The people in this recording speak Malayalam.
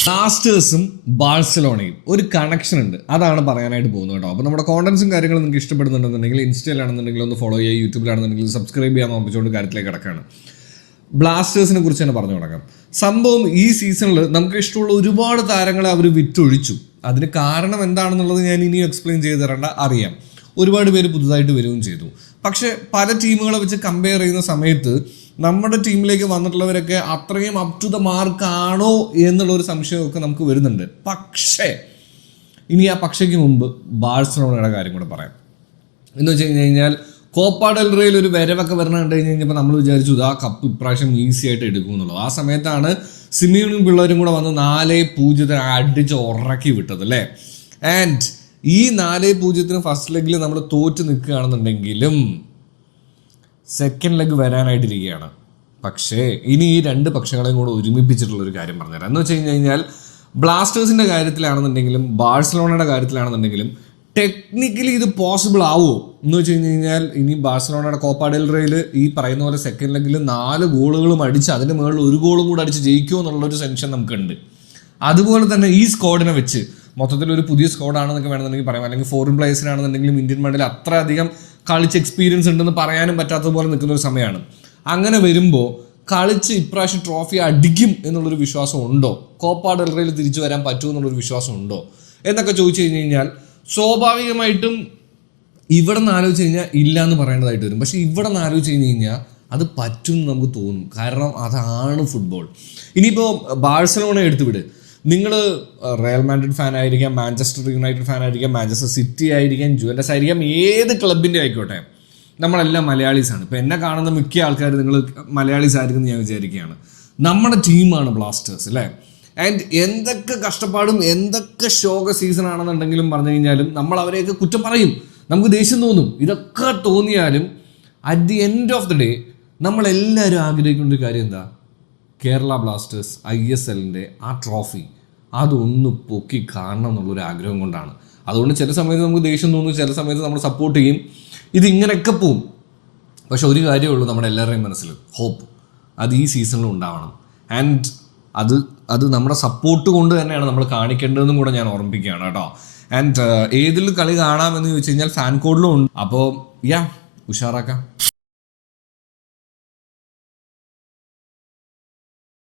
ബ്ലാസ്റ്റേഴ്സും ബാഴ്സലോണയും ഒരു കണക്ഷൻ ഉണ്ട്, അതാണ് പറയാനായിട്ട് പോകുന്നത് കേട്ടോ. അപ്പോൾ നമ്മുടെ കോണ്ടന്റ്സും കാര്യങ്ങളും നിങ്ങൾക്ക് ഇഷ്ടപ്പെടുന്നുണ്ടെന്നുണ്ടെങ്കിൽ ഇൻസ്റ്റയിലാണെന്നുണ്ടെങ്കിൽ ഒന്ന് ഫോളോ ചെയ്യുക, യൂട്യൂബിലാണെന്നുണ്ടെങ്കിൽ സബ്സ്ക്രൈബ് ചെയ്യാൻ ഓർമ്മിച്ചുകൊണ്ട് കാര്യത്തിലേക്ക് കിടക്കുകയാണ്. ബ്ലാസ്റ്റേഴ്സിനെ കുറിച്ച് തന്നെ പറഞ്ഞു തുടങ്ങാം. സംഭവം ഈ സീസണിൽ നമുക്ക് ഇഷ്ടമുള്ള ഒരുപാട് താരങ്ങളെ അവർ വിറ്റൊഴിച്ചു. അതിന് കാരണം എന്താണെന്നുള്ളത് ഞാൻ ഇനിയും എക്സ്പ്ലെയിൻ ചെയ്ത് തരേണ്ട, അറിയാം. ഒരുപാട് പേര് പുതുതായിട്ട് വരികയും ചെയ്തു. പക്ഷെ പല ടീമുകളെ വെച്ച് കമ്പയർ ചെയ്യുന്ന സമയത്ത് നമ്മുടെ ടീമിലേക്ക് വന്നിട്ടുള്ളവരൊക്കെ അത്രയും അപ് ടു ദ മാർക്ക് ആണോ എന്നുള്ളൊരു സംശയമൊക്കെ നമുക്ക് വരുന്നുണ്ട്. പക്ഷേ ഇനി ആ പക്ഷയ്ക്ക് മുമ്പ് ബാഴ്സലോണയുടെ കാര്യം കൂടെ പറയാം. എന്ന് വെച്ച് കഴിഞ്ഞാൽ കോപ്പ ഡെൽ റേയിൽ ഒരു വരവൊക്കെ വരണം കണ്ടു കഴിഞ്ഞപ്പോൾ നമ്മൾ വിചാരിച്ചു ആ കപ്പ് ഇപ്രാവശ്യം ഈസി ആയിട്ട് എടുക്കും എന്നുള്ളത്. ആ സമയത്താണ് സിമിയോണും പിള്ളേരും കൂടെ വന്ന് 4-0 അടിച്ച് ഉറക്കി വിട്ടത് അല്ലേ. ആൻഡ് ഈ 4-0 ഫസ്റ്റ് ലെഗിൽ നമ്മൾ തോറ്റ് നിൽക്കുകയാണെന്നുണ്ടെങ്കിലും സെക്കൻഡ് ലെഗ് വരാനായിട്ടിരിക്കുകയാണ്. പക്ഷേ ഇനി ഈ രണ്ട് പക്ഷങ്ങളെയും കൂടെ ഒരുമിപ്പിച്ചിട്ടുള്ളൊരു കാര്യം പറഞ്ഞുതരാം. എന്ന് വെച്ച് കഴിഞ്ഞാൽ ബ്ലാസ്റ്റേഴ്സിൻ്റെ കാര്യത്തിലാണെന്നുണ്ടെങ്കിലും ബാഴ്സലോണയുടെ കാര്യത്തിലാണെന്നുണ്ടെങ്കിലും ടെക്നിക്കലി ഇത് പോസിബിൾ ആവുമോ എന്ന് വെച്ച് കഴിഞ്ഞാൽ ഇനി ബാഴ്സലോണയുടെ കോപ്പ ഡെൽ റേയിൽ ഈ പറയുന്ന പോലെ സെക്കൻഡ് ലെഗിൽ 4 ഗോളുകളും അടിച്ച് അതിന് മുകളിൽ 1 ഗോളും കൂടെ അടിച്ച് ജയിക്കുമോ എന്നുള്ളൊരു സെൻഷൻ നമുക്കുണ്ട്. അതുപോലെ തന്നെ ഈ സ്ക്വാഡിനെ വെച്ച് മൊത്തത്തിൽ ഒരു പുതിയ സ്ക്വാഡാണെന്നൊക്കെ വേണമെന്നുണ്ടെങ്കിൽ പറയാം, അല്ലെങ്കിൽ ഫോറിൻ പ്ലേയേഴ്സിനാണെന്നുണ്ടെങ്കിലും ഇന്ത്യൻ മണ്ണിൽ അത്ര അധികം കളിച്ച് എക്സ്പീരിയൻസ് ഉണ്ടെന്ന് പറയാനും പറ്റാത്തതുപോലെ നിൽക്കുന്ന ഒരു സമയമാണ്. അങ്ങനെ വരുമ്പോൾ കളിച്ച് ഇപ്രാവശ്യം ട്രോഫി അടിക്കും എന്നുള്ളൊരു വിശ്വാസം ഉണ്ടോ, കോപ്പ ഡെൽ റേയിൽ തിരിച്ചു വരാൻ പറ്റുമോ എന്നുള്ളൊരു വിശ്വാസം ഉണ്ടോ എന്നൊക്കെ ചോദിച്ചു കഴിഞ്ഞ് കഴിഞ്ഞാൽ സ്വാഭാവികമായിട്ടും ഇവിടെ നിന്ന് ആലോചിച്ച് കഴിഞ്ഞാൽ ഇല്ല എന്ന് പറയേണ്ടതായിട്ട് വരും. പക്ഷെ ഇവിടെ നിന്ന് ആലോചിച്ച് കഴിഞ്ഞ് കഴിഞ്ഞാൽ അത് പറ്റും എന്ന് നമുക്ക് തോന്നും. കാരണം അതാണ് ഫുട്ബോൾ. ഇനിയിപ്പോൾ ബാഴ്സലോണ എടുത്തുവിട്, നിങ്ങൾ റയൽ മാഡ്രിഡ് ഫാൻ ആയിരിക്കാം, മാഞ്ചസ്റ്റർ യുണൈറ്റഡ് ഫാൻ ആയിരിക്കാം, മാഞ്ചസ്റ്റർ സിറ്റി ആയിരിക്കാം, ജുവൻറ്റസ് ആയിരിക്കാം, ഏത് ക്ലബിൻ്റെ ആയിക്കോട്ടെ, നമ്മളെല്ലാം മലയാളീസാണ്. ഇപ്പോൾ എന്നെ കാണുന്ന മിക്ക ആൾക്കാർ നിങ്ങൾ മലയാളീസ് ആയിരിക്കും എന്ന് ഞാൻ വിചാരിക്കുകയാണ്. നമ്മുടെ ടീമാണ് ബ്ലാസ്റ്റേഴ്സ് അല്ലേ. ആൻഡ് എന്തൊക്കെ കഷ്ടപ്പാടും എന്തൊക്കെ ശോക സീസൺ ആണെന്നുണ്ടെങ്കിലും പറഞ്ഞു കഴിഞ്ഞാലും നമ്മൾ അവരെയൊക്കെ കുറ്റം പറയും, നമുക്ക് ദേഷ്യം തോന്നും. ഇതൊക്കെ തോന്നിയാലും at the end of the day നമ്മളെല്ലാവരും ആഗ്രഹിക്കുന്ന ഒരു കാര്യം എന്താ, കേരള ബ്ലാസ്റ്റേഴ്സ് ISLൻ്റെ ആ ട്രോഫി അതൊന്ന് പൊക്കി കാണണം എന്നുള്ളൊരു ആഗ്രഹം കൊണ്ടാണ്. അതുകൊണ്ട് ചില സമയത്ത് നമുക്ക് ദേഷ്യം തോന്നും, ചില സമയത്ത് നമ്മൾ സപ്പോർട്ട് ചെയ്യും, ഇതിങ്ങനെയൊക്കെ പോവും. പക്ഷെ ഒരു കാര്യമേ ഉള്ളൂ നമ്മുടെ എല്ലാവരുടെയും മനസ്സിൽ, ഹോപ്പ്. അത് ഈ സീസണിൽ ഉണ്ടാവണം. ആൻഡ് അത് നമ്മുടെ സപ്പോർട്ട് കൊണ്ട് തന്നെയാണ് നമ്മൾ കാണിക്കേണ്ടതെന്നും കൂടെ ഞാൻ ഓർമ്മിപ്പിക്കുകയാണ് കേട്ടോ. ആൻഡ് ഏതിൽ കളി കാണാമെന്ന് ചോദിച്ചു കഴിഞ്ഞാൽ ഫാൻ കോഡിലും ഉണ്ട്. അപ്പോൾ ഉഷാറാക്കാം.